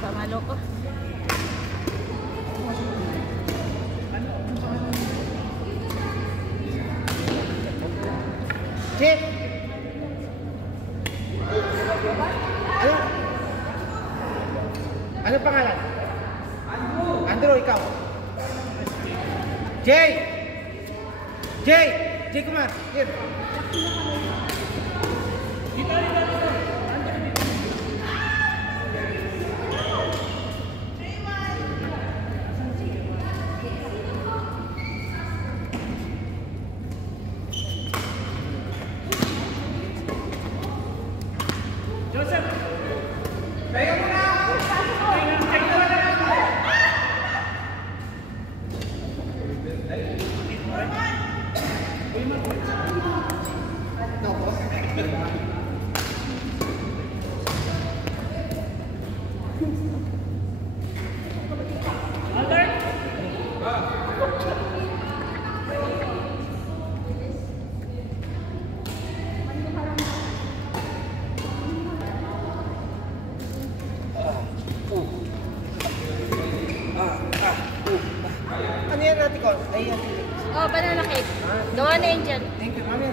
Pamalo ko. Chip! Ano? Ano pangalan? Andrew, ikaw. Jay! Jay! Jay Kumar, here. Joseph! Teka muna! Ano yan natin ko? Ay, yan. Oh, banana cake. Gawa na yun dyan. Thank you, mami.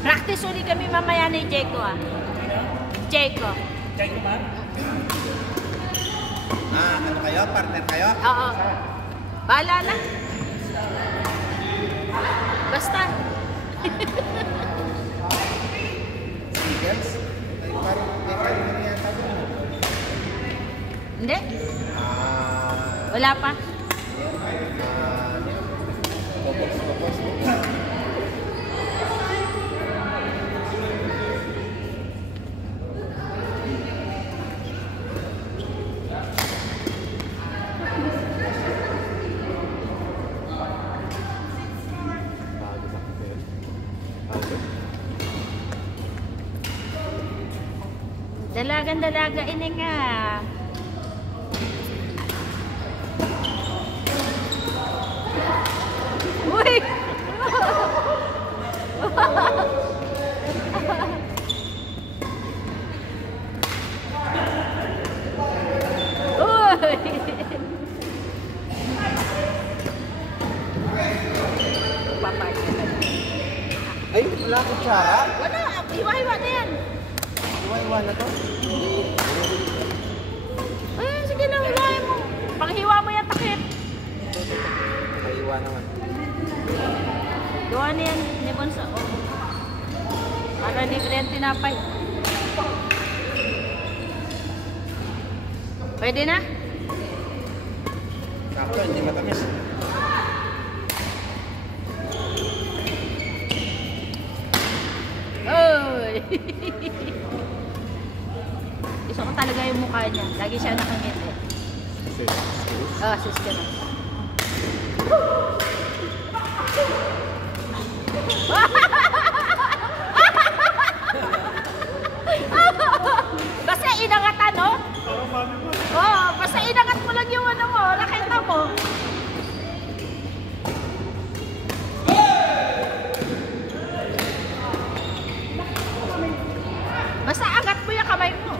Practice ulit kami mamaya ni Jayco ah. Jayco. Jay Kumar? Ano kayo? Partner kayo? Oo. Bahala na. Basta. Eagles? Ay, parang ano yan tayo? Hindi? Wala pa. Dalagan-dalaga ini nga. Uy! Uy! Ay, wala akong tsara. Wala, iwa-iwa na yan. Iwa-iwa na to. Eh, sige na, hiwain mo. Panghiwa mo yung takip. Ay, iwa naman. Gawa na yan, ni Bonsa. Oh. Para libre ang tinapay. Pwede na? Ako, hindi matamis. Oy! Gusto ko talaga yung mukha niya. Lagi siya nakangiti. Ah, sis ka na. Basta inangatan, no? Oo, basta inangat mo lang yung ano mo. Nakita mo. Basta angat mo yung kamay mo.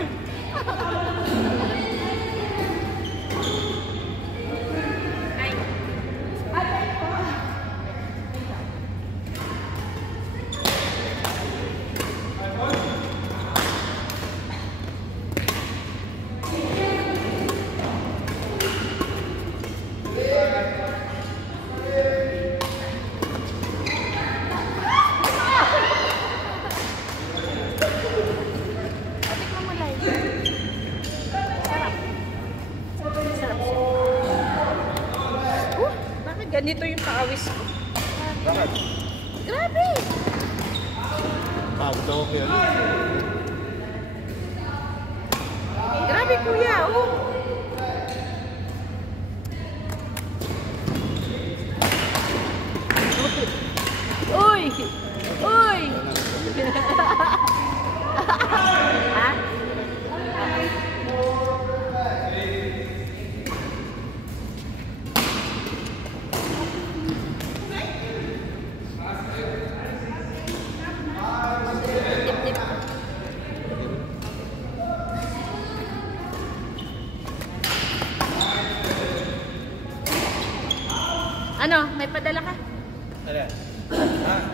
Ganito yung pawis ko. Bakit? Grabe! Pagod ako kaya. Grabe kuya, oh! Uy! Uy! Ha? padala ka. Ala.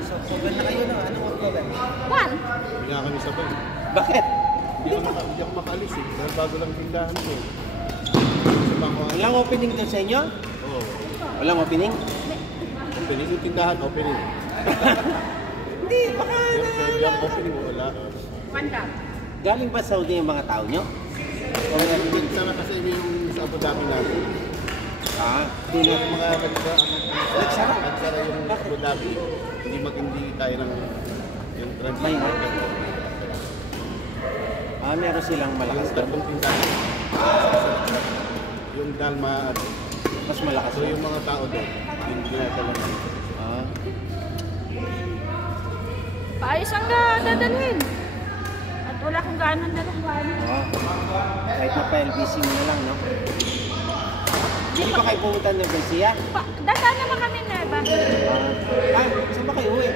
So cover na kayo no? Anong cover? 1. Hindi nga kami sabay. Bakit? Hindi ako makaalis eh. Dahil bago lang tindahan ko. Sa bangko. Walang opening doon sa inyo? Oo. Walang opening? Opening yung tindahan, opening. Hindi, baka Yung opening, wala. 1 ka. galing ba Saudi yung mga tao nyo? Sana kasi yung sa Abu Dhabi natin. Doon na. Yung mga nagsara yung Abu Dhabi, hindi tayo ng yung transit. Meron silang malakas Yung doon. tatlong tindahan. Yung Dalma, Mas malakas so doon. yung mga tao doon, hindi ginagawa naman. Paayos ang dadalhin. At wala kong gaanong dalahan. Kahit na pa-LBC mo na lang, no? Hindi ba kayo pumunta ng Garcia? Data naman kami na ba? Saan ba kayo uwi?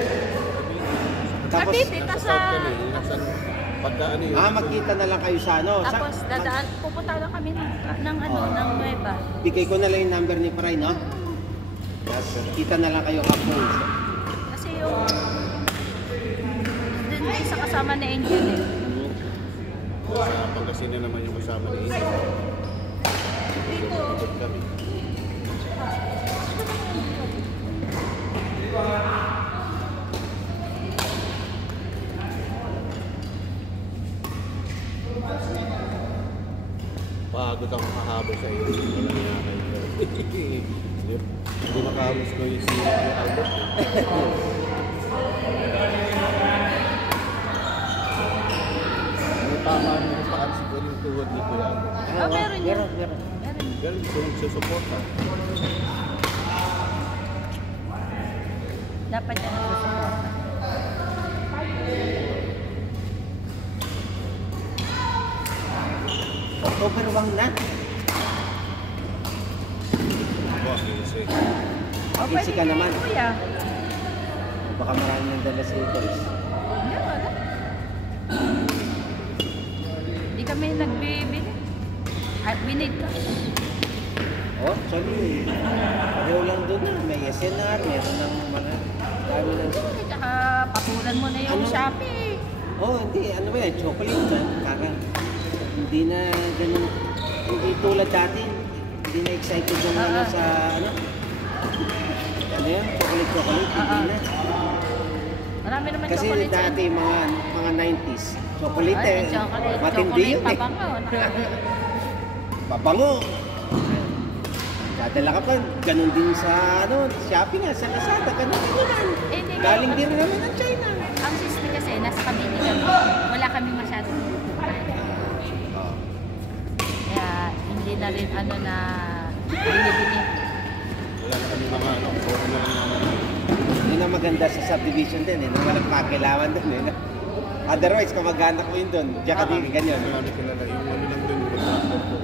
Tapos, Cavite, tas sa... Pagka ano yun. magkita na lang kayo sa ano? Tapos dadaan, pupunta lang kami ng Nueva. Bigay ko na lang yung number ni Pray, no? Tapos, kita na lang kayo kapon. Kasi yung... Dun isa kasama na Angel eh. Sa Pangasinan naman yung kasama ni Isa. Ikot kami. Pagod ako makahabol sa iyo. Wala nga kayo. Hindi makahabol ko yung si Albert. Tama mo paan siguro yung tuhod ni Kuya. Meron yun. Meron. Galing ko yung susuporta. Dapat yan ang susuporta. October 1 na. Busy ka naman. Kuya. Baka marami ng dala sa toys. Hindi, wala. Hindi kami nagbibili. At binid ka. Actually, pareho lang doon na. May SNR, meron ng mga dami ng... Tsaka patulan mo na yung Ano? Shopee. Hindi. Ano ba yan? Chocolate na. Parang hindi na ganun. Hindi tulad dati. Hindi na excited yung ano sa ano. Ano yan? Chocolate. Hindi na. Marami naman Kasi chocolate dati mga 90s. Chocolate Ay, chocolate. Matindi yun eh. Pabango. Mabango. Dadala ka pa, ganun din sa ano, shopping nga, sa Lazada, ganun din naman. Hindi, Galing din naman ng China. Ang sister kasi, nasa Cavite kami. Wala kami masyadong pupuntahan. Kaya hindi na rin ano na binibili. Wala na kami mga ano, puro na lang naman. Yun ang maganda sa subdivision din, na walang pakilawan din. Otherwise, kamag-anak mo yun doon, diyan ka din, ganyan. Marami kilala. Yung ano lang dun, yung transport ko.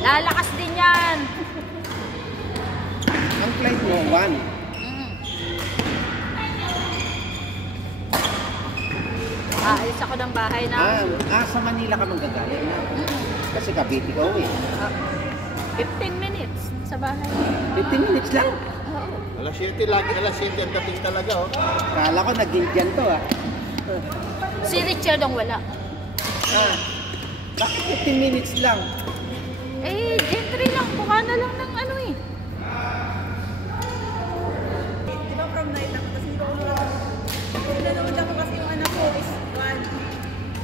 Lalakas din yan. Ang flight mo, 1. Aalis ako ng bahay na Sa Manila ka manggagaling na. Kasi Cavite ka uwi. 15 minutes sa bahay. 15 minutes lang. Oo. Alas 7, lagi alas 7 ang dating talaga, oh. Kala ko nag-Indian to Si Richard ang wala. Bakit 15 minutes lang? Entry lang. Buka na lang ng ano eh. Di ba from night ako, tapos hindi ko nanood ako kasi yung anak ko is 1.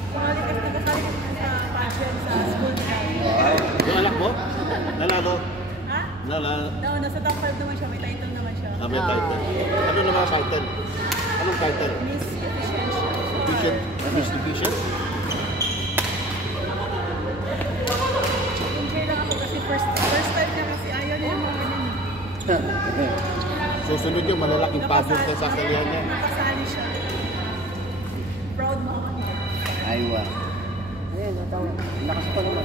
Sumali kasi nagkasali kasi sa pageant sa school nila. Yung anak mo? Nalalo? Ha? No, nasa top 5 naman siya, may title naman siya. May title. Ano naman ang title? Anong title? Miss Efficiency. Efficient? Miss Efficient? Enjoy lang ako kasi first time niya kasi ayaw niya yung mga ganun. Susunod yung malalaking pageant na sasalihan niya. Nakasali siya. Iowa. Ayan, natawa. Lakas pa naman.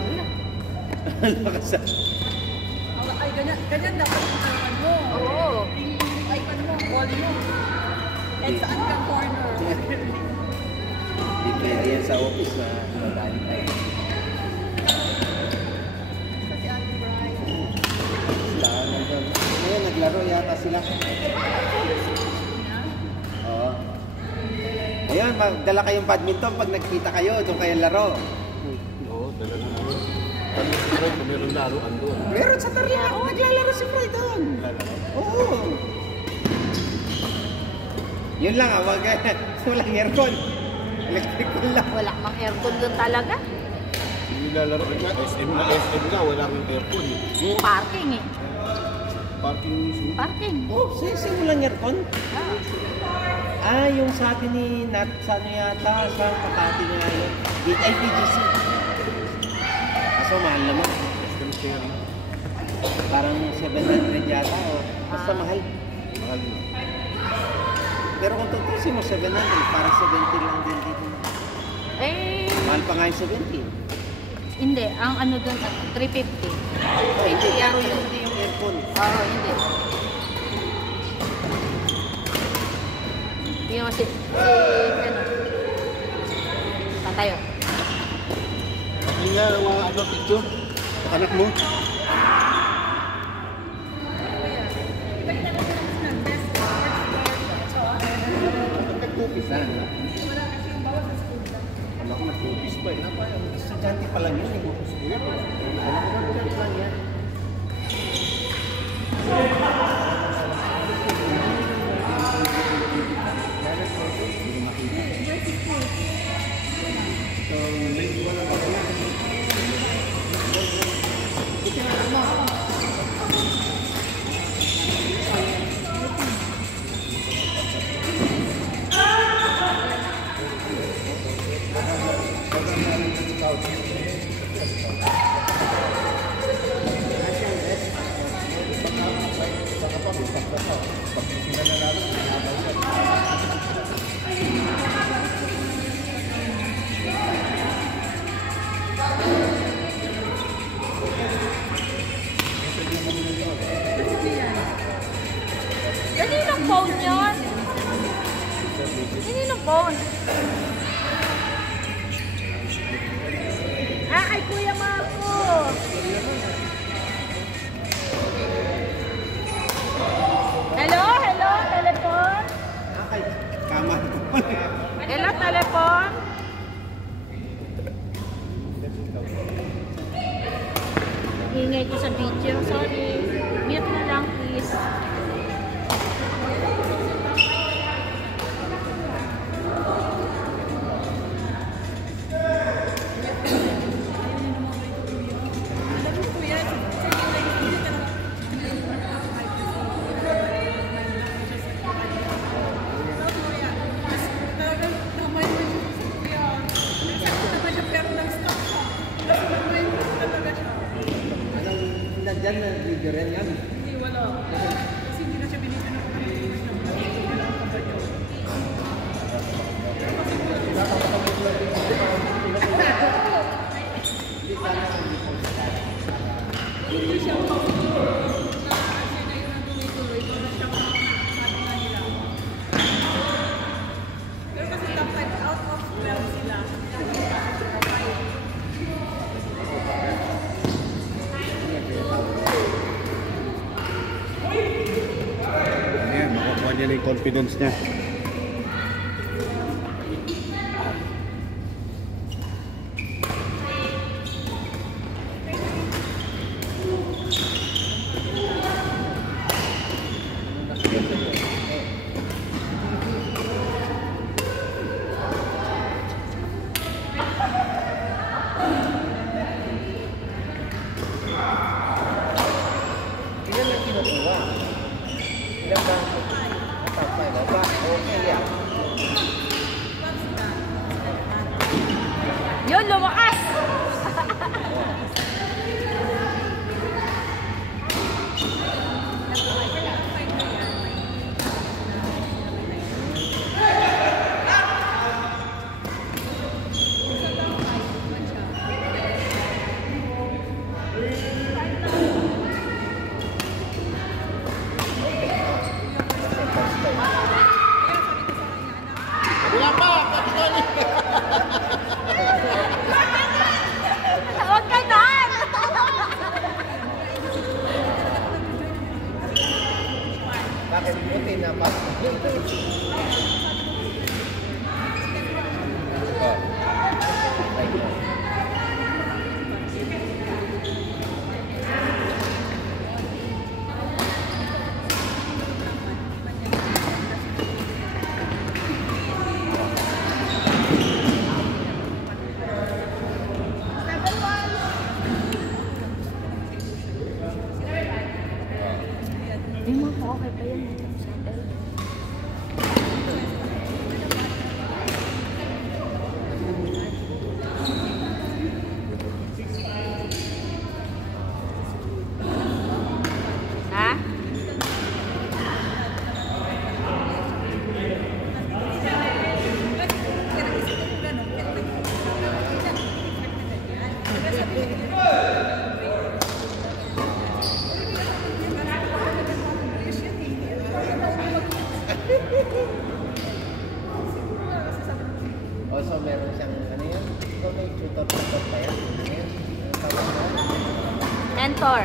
Lakas na. Ay, ganyan dapat yung icon mo. Oo. Icon mo, wall mo. Kahit saan kang corner. Hindi pwede yan sa office na madali tayo. Kasi Ate Brian. Sila, nandun. Ngayon, naglaro yata sila. Oo. Ayun, magdala kayong badminton pag nagkita kayo, doon kayo laro. Oo, dala na namin. Kami si Fred, meron laro andun. Meron sa Tarlac, naglalaro si Fred doon. Oo. Yun lang ah, walang aircon. Electrical lang. Wala mang aircon doon talaga. Nilalaro nga, SM nga, wala kang aircon. Parking eh. Parking mismo. Parking. Oh, sa'yo walang aircon? Ah, yung sabi ni Nat, sa ano yata, sa Makati niya yun. PGC. Kaso mahal naman. SM sharing. Parang 700 yata o. Basta mahal. Mahal na. Pero kung tutusin mo 700, parang 70 lang din dito. Eh, Mahal pa nga yung 70. hindi. Ang ano doon, 350. Oh, hindi, pero yun hindi yung aircon. Oo, hindi. Tingnan mo ano. Tatayo. Hindi nga, mga ano, picture. Anak mo. Nagtupisan. Anak ko, nag-office pa eh. Estudyante pa lang yun. Alam ko na lang yan. Kaninong phone yun? Kaninong phone? Ah, kay Kuya Marco. Hello, telepon. Ay, kama. Hello, telepon. Ingay ko sa video, sorry. Mute na lang, please. Nandyan na video rin yan. Hindi, wala. Kasi hindi na siya binibigyan ng hindi siya pero kasi dapat out of 12 sila. Ayan, makukuha niya na yung confidence niya. Ilan lang kinukuha? Ilan ba? Top 5 ba? Okay yan. Yun, lumakas! Huwag ka na! Bakit buti na pa? Yung mga okay pa yan. Ha? Also, meron siyang ano yan? Ito may tutor pa yan. Ano yan? Tawag na? Mentor.